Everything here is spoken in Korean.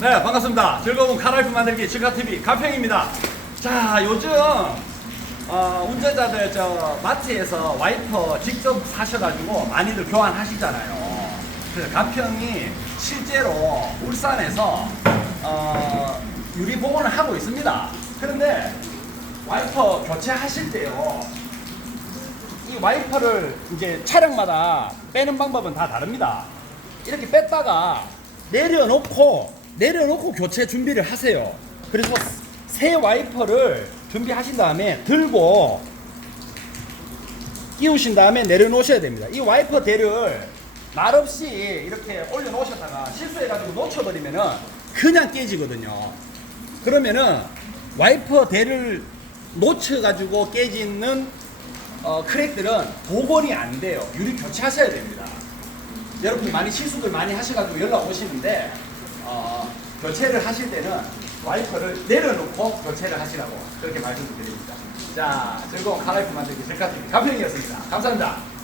네, 반갑습니다. 즐거운 카라이프 만들기 즐가TV 가평입니다. 자, 요즘, 어, 운전자들 저 마트에서 와이퍼 직접 사셔가지고 많이들 교환하시잖아요. 그래서 가평이 실제로 울산에서, 어, 유리 복원을 하고 있습니다. 그런데 와이퍼 교체하실 때요. 이 와이퍼를 이제 차량마다 빼는 방법은 다 다릅니다. 이렇게 뺐다가 내려놓고 내려놓고 교체 준비를 하세요. 그래서 새 와이퍼를 준비하신 다음에 들고 끼우신 다음에 내려놓으셔야 됩니다. 이 와이퍼 대를 말 없이 이렇게 올려놓으셨다가 실수해가지고 놓쳐버리면은 그냥 깨지거든요. 그러면은 와이퍼 대를 놓쳐가지고 깨지는 어, 크랙들은 복원이 안 돼요. 유리 교체하셔야 됩니다. 여러분이 많이 실수들 많이 하셔가지고 연락 오시는데 어, 교체를 하실 때는 와이퍼를 내려놓고 교체를 하시라고 그렇게 말씀드립니다. 자, 즐거운 카라이프 만들기 젤카TV 가평이었습니다. 감사합니다.